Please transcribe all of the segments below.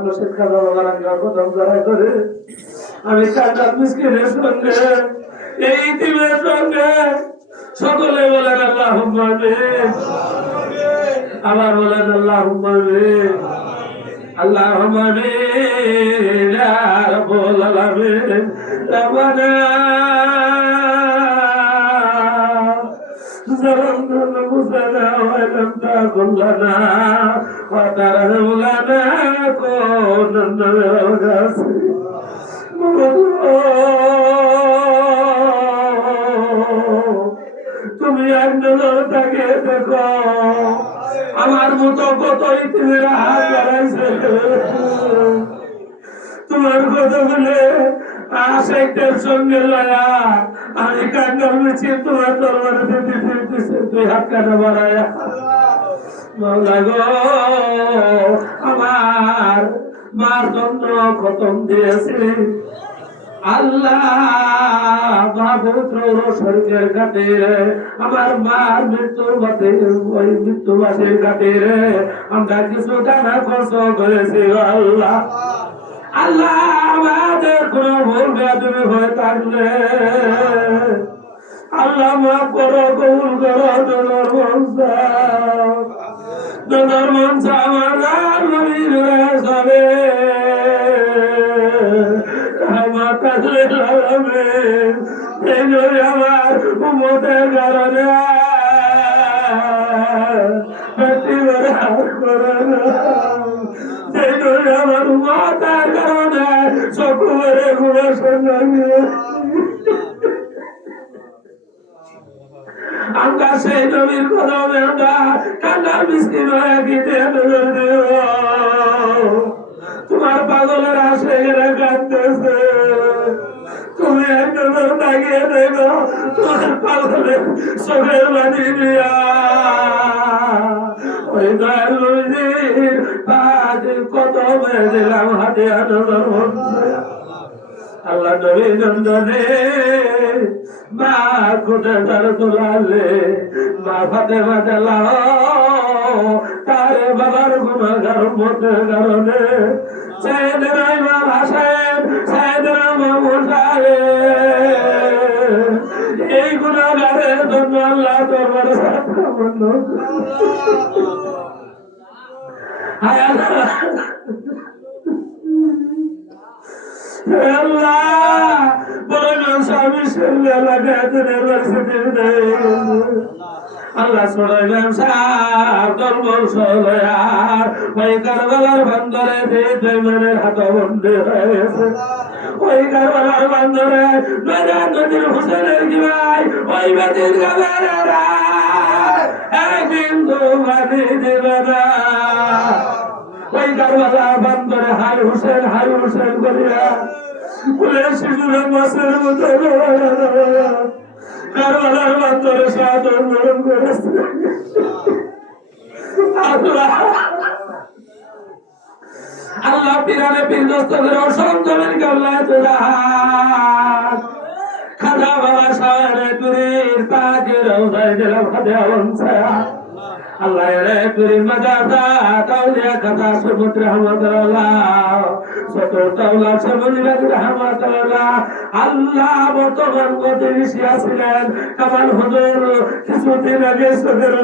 মানুষের কাজ কদম জড়াই করে আমি কান্নার মিসকিনের সঙ্গে এই দিনের সঙ্গে সকলে বলেন আল্লাহুম্মা আমিন। আবার বলেন আল্লাহুম্মা আমিন। আল্লাহুম্মা আমিন ইয়া রাব্বুল আলামিন। রব্বানা ظلمنا أنفسنا وإن لم تغفر لنا وترحمنا لنكونن من الخاسرين। তুমি একজন তাকে দেখো, আমার মতো কতই তুমি হাত বাড়াইছে, তোমার কথা বলে আশেকদের সঙ্গে লয়া আমি কান্নার মিছিল তোমার দরবারে দিতে ফিরতেছে, তুই হাত কাটা বাড়ায়া মাওলা গো আমার মার জন্য খতম দিয়েছি আল্লাহ। মহাপুত্র শরীরের খাতিরে আমার মার মৃত্যুর পথে ওই মৃত্যুবাসীর খাতিরে আমরা কিছু টাকা খরচ করেছি আল্লাহ। আল্লাহ আমাদের কোন ভুল বেয়াদবি হয়ে থাকলে আল্লাহ মাফ করো, কবুল করো। নজর মনসা আমার নবীর রাসূলে রহমত লিল আলামিন। এই নবী আমার উম্মতের কারণে ব্যক্তিগত করে না, এই নবী আমার উম্মতের কারণে সকলের গুনাহ সঙ্গে আমরা সেই নবীর কদমে আমরা কান্নার মিসকিন হয়ে গিয়ে তোমার পাগলের আশেকেরা কাঁদতেছে, তুমি একজন তাকিয়ে দেখো তোমার পাগলের চোখের পানি দিয়া ওই দয়াল নবীর কদমে দিলাম হাতে আনন্দ। আল্লাহ নবী নন্দনে মা কোটে তার তোলালে মা ফাতেমা চালাও তারে বাবার গুনাহগার মতের কারণে সাইয়েদনা ইমাম হাসান সাইয়েদনা মামুন সাহেব এই গুনাহগারের জন্য আল্লাহ দরবারে সাহায্য হায় আল্লাহ। আল্লাহ বলেন স্বামী সেলে লাগাতে আল্লাহ সুলাইমান সাহেব দরবার সলায়ার ওই কারবালার বন্দরে বেঈমানের হাতে বন্দী হয়েছে। ওই কারবালার বন্দরে নদীর হোসেনের কি ভাই ওই বেদির গাবেরা একদিন তো মাটি দেবে না। ওই কারবালার বন্দরে হাই হোসেন করিয়া ফুলের শিশুরা মাছের মতো কারবালার বন্দরে সাদর গ্রহণ করেছে। আল্লাহ পিরানে পীরদস্তদের অসংখ্যের কাবলায় তোলা খাজা বাবা সাহেব তুরির পাকে রওজায় দিলাম খাদে আলমসায়া আল্লাহ রে তুরির মাজাদা তাওলিয়া খাজা সবুত রহমাতুল্লাহ সতর তাওলা সবুত রহমাতুল্লাহ। আল্লাহ বর্তমান গতিবিষী ছিলেন কামাল হুজুর কিছুদিন আগে সদর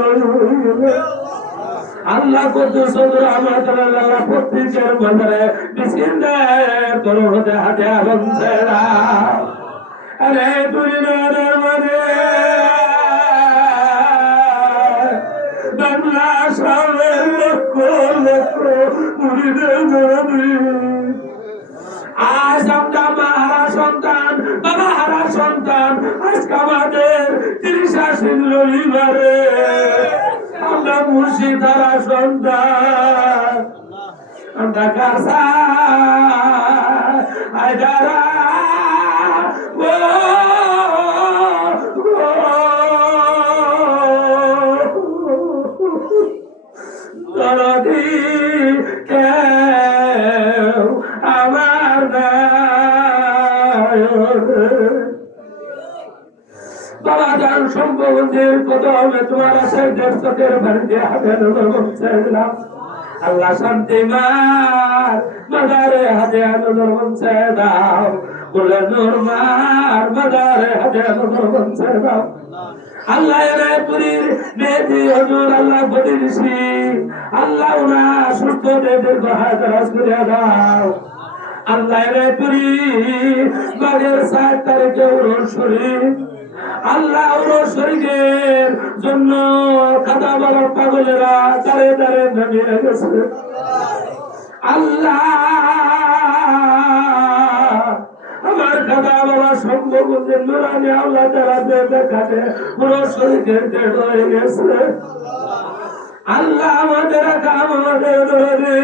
আল্লাহ কুদ্দুস রহমাতুল্লাহ প্রত্যেকের মাঝে বিসিন্দের তরফে হাতে আলমসায়া আরে দুনিয়ার মাঝে বাংলা সালে লক্ষ লক্ষ মুরিদের জড়ি আজ আমরা মাহারা সন্তান বাবা হারা সন্তান আজকে আমাদের 30 রবিবারে আমরা মুর্শিদ হারা সন্তান আমরা কাসা আইদারা আমার বাবা যান সম্ভবদের কদমে তোমার আশায় দেড়শোদের বাড়িতে হাতে দিলাম। আল্লাহ শান্তি মান মাদারে হাতে নজর বনছে দাও কুলের নূর মার মাদারে হাতে নজর বনছে দাও আল্লাহ রায়পুরীর নেদি হুজুর আল্লাহ বদিছি আল্লাহ ওনা সুস্থ দেদের হায়াত রাজ করে দাও আল্লাহ রায়পুরী মাঘের 7 তারিখে ওরস শরীফ আল্লাহ ওরস শরীফের জন্য খাতা বাবা পাগলেরা দাঁড়ে দাঁড়ে নামিয়ে গেছে আল্লাহ আমার খাতা বাবা সম্ভব নুরানি আল্লাহ তারা দেখাতে ওরস শরীফের ডেট হয়ে গেছে আল্লাহ আমাদের কাম আমাদের ধরে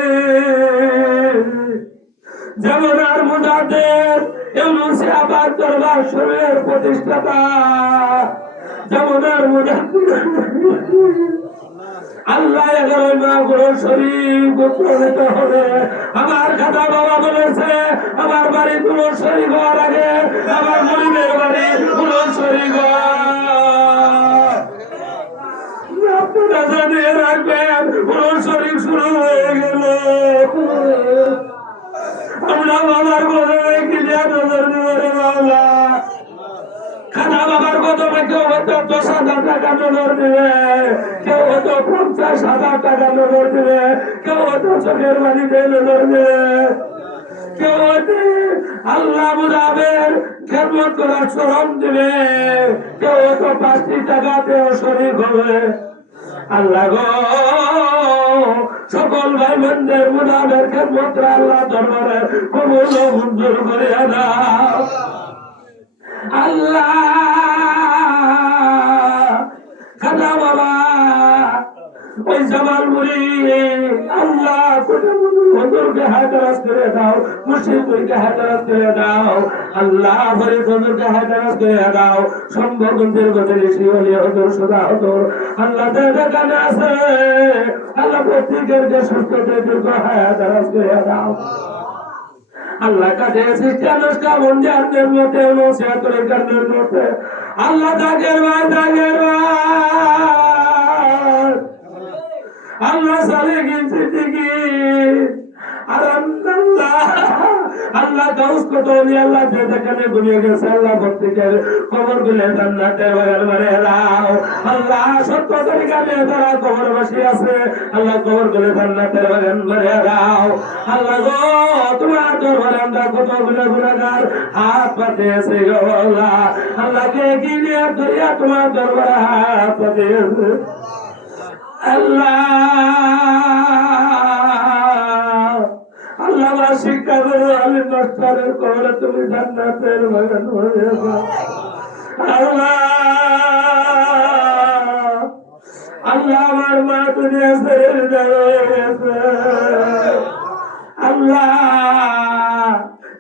যেমন আর মুজাদ্দেদ ইউনূস আবাদ দরবার শরীফের প্রতিষ্ঠাতা যেমন আর মুজাদ্দেদ আল্লাহ 11 মাহ কোরআন শরীফ প্রণীত হবে আমার খাতা বাবা বলেছে আমার বাড়ি কোরআন শরীফ হওয়ার আগে আমার মরিদের বাড়ি কোরআন শরীফ আপনারা জানিয়ে রাখবেন কোরআন শরীফ শুরু হয়ে গেল আমরা বাবার বদলে কিলিয়া নজর দিবে বাবা খানা বাবার বদলে কেউ হয়তো 10,000 টাকা নজর দিবে কেউ হয়তো 50,000 টাকা নজর দিবে কেউ হয়তো চোখের বাড়িতে নজর দিবে কেউ হয়তো আল্লাহ মুজাবের খেদমত করার শ্রম দিবে কেউ হয়তো 5 টাকাতেও শরীক হবে আল্লাহ গো সকল ভাই বোনদের মুজাবের খেদমত আল্লাহ দরবারে কবুল ও মঞ্জুর করে দাও আল্লাহ খাজা বাবা ওই জামালপুরি আল্লাহ হুজুরকে হায়দারাজ করে দাও মুর্শিদকে হায়দারাজ করে দাও আল্লাহ ফরিদ হুজুরকে হায়দারাজ করে দাও সম্ভবন্তের বদলে শিওলি হুজুর সুদা হুজুর আল্লাহ যেখানে আছে আল্লাহ প্রত্যেকেরকে সুস্থতা দীর্ঘ হায়দারাজ করে দাও আল্লাহ কাছে খ্রিস্টানস্কা বন্দিয়ারদের মধ্যে নসিহতের কারণের মধ্যে আল্লাহ তাকের ভাই আল্লাহ সালেহিন সিদ্দিকী আর আল্লাহ গাউস কতলি আল্লাহ যেখানে ঘুমিয়ে গেছে আল্লাহ প্রত্যেকের কবর গুলে জান্নাতে বাগানে দাও আল্লাহ 70 তারিখে যারা কবরবাসী আছে আল্লাহ কবর গুলে জান্নাতে বাগানে দাও আল্লাহ গো তোমার দরবারে আমরা কতগুলো গুনাহগার হাত পাতেছি গো আল্লাহ আল্লাহকে গিয়ে ধরিয়া তোমার দরবারে হাত পাতেছি আল্লাহ আল্লাহ শিক্ষা করো আমি মাস্টারের কবরে তুমি জান্নাতের বাগান হয়ে যাও আল্লাহ আল্লাহ আমার মা দুনিয়া ছেড়ে গেছে আল্লাহ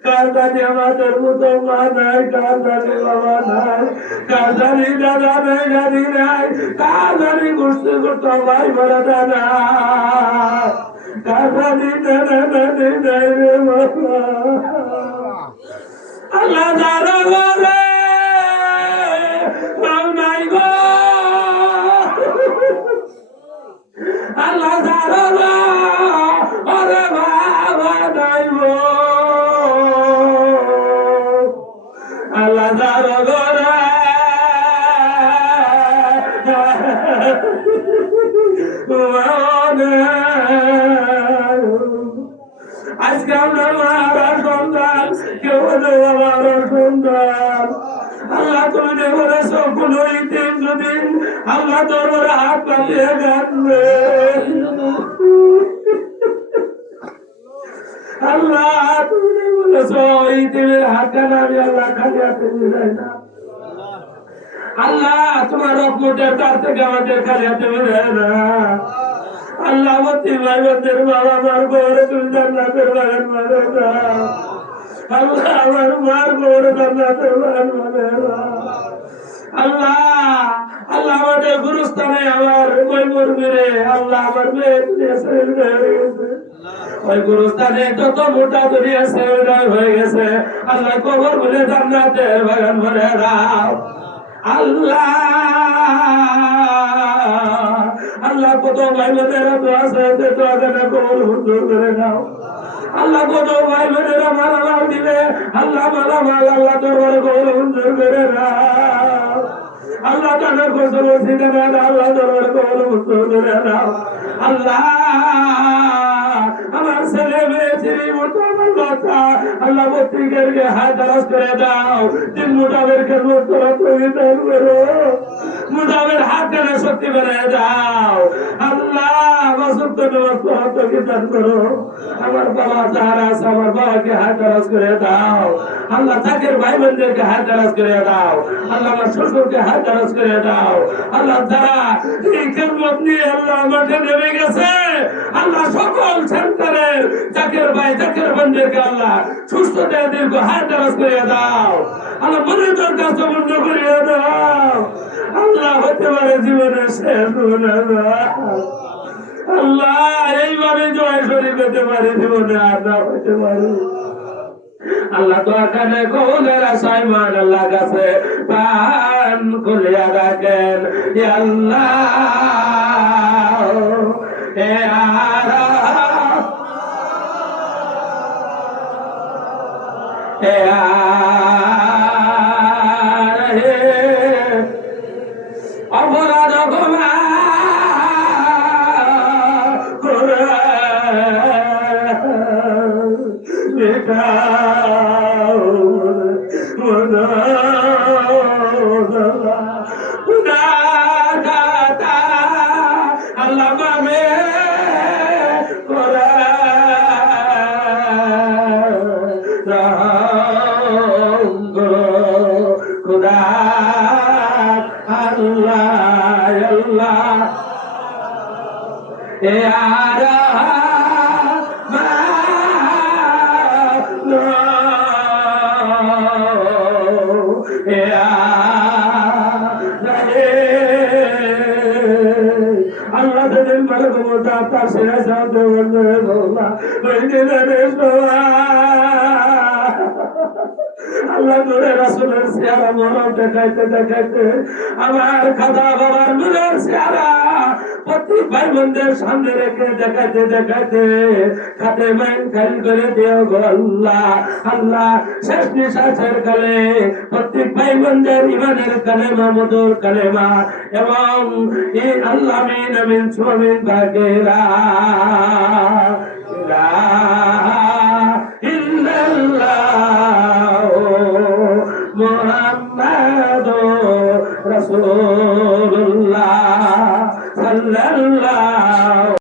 কার জানি আমাদের মতো মা নাই কার জানি বাবা নাই কার জানি দাদা নাই জানি নাই কার জানি গোষ্ঠী করতো ভাই বড়দা না কার জানি দাদা দাদি নাই রে বাবা আল্লাহ দাদা বলে নাই গো আল্লাহ দাদা আরে বাবা নাই গো আল্লাহ দাদা বলে আজকে আমরা মারা সন্তান কেউ আমার সন্তান আল্লাহ তুমি বলেছ কোন দিন আল্লাহ তোর হাত পাতিয়ে গানবে আল্লাহ তুমি বলেছ ইতিমের হাতটা নামি আল্লাহ খালি হাতে মিলাই না আল্লাহ তোমার রহমতের তার থেকে আমাদের খালি হাতে মিলাই না আল্লাহ মতি ভাই বোনদের বাবা মার গৌরে তুমি জান্নাতের বাগান মানে দাও আল্লাহ আমার মার গৌরে জান্নাতের বাগান মানে দাও আল্লাহ আল্লাহ আমাদের গুরুস্থানে আমার ওই মুরগিরে আল্লাহ আমার মেয়ে ওই গুরুস্থানে যত মোটা দুনিয়া সেবাই হয়ে গেছে আল্লাহ কবর বলে জান্নাতের বাগান মানে দাও আল্লাহ আল্লাহ কত ভাই বোনেরা দোয়া চাইতে দোয়া দেবে কবর হুজুর করে নাও আল্লাহ কত ভাই বোনেরা মালামাল দিবে আল্লাহ মালামাল আল্লাহ দরবারে কবুল মঞ্জুর করে নাও আল্লাহ তাআলা কত বসিতে না আল্লাহ দরবারে কবুল মঞ্জুর করে নাও আল্লাহ আমার ছেলে মেয়ে ছিরি মোটামুটি বাচ্চা আল্লাহ প্রত্যেকেরকে হাত দারাজ করে দাও তিন মোটাবেরকে নোট করা তুমি দান করো মোটাবের হাত টেনে শক্তি বানিয়ে দাও আল্লাহ বসন্ত নমস্কারকে দান করো আমার বাবা যারা আছে আমার বাবাকে হাত দারাজ করে দাও আল্লাহ তাকের ভাই বোনদেরকে হাত দারাজ করে দাও আল্লাহ আমার শ্বশুরকে হাত দারাজ করে দাও আল্লাহ যারা এই খেদমত নিয়ে আল্লাহ মাঠে নেমে গেছে আল্লাহ সকল সেন্টারের জাকের ভাই জাকের বোনদেরকে আল্লাহ সুস্থ দেহ দীর্ঘ হাত দারাজ করে দাও আল্লাহ মনের দরখাস্ত বন্ধ করিয়ে দাও আল্লাহ হতে পারে জীবনের শেষ আল্লাহ এইভাবে জয় শরীর পেতে পারে জীবনে আর না হতে পারে আল্লাহ তো এখানে কবুলের আশায় মান আল্লাহ কাছে পান খুলিয়া রাখেন আল্লাহ এ আরা এ অপরাধ ক্ষমা করে আল্লাহ মামে করে খুদা আল্লাহ আল্লাহ এ আরা আল্লাহ তাদের মাল ক্ষমতা তার সেরা সাহায্য করবে ওই দিনের আল্লাহ নূরে রাসূলের চেহারা মরম দেখাইতে দেখাইতে আমার খাদা বাবার নূরের চেহারা প্রতি ভাই বোনদের সামনে রেখে দেখাইতে দেখাইতে খাতে মাইন খালি করে দিও গো আল্লাহ আল্লাহ শেষ নিঃশ্বাসের কালে প্রত্যেক ভাই বোনদের ইমানের কালেমা মধুর কালেমা এবং এই আল্লাহ আমিন আমিন সুমিন বাগেরা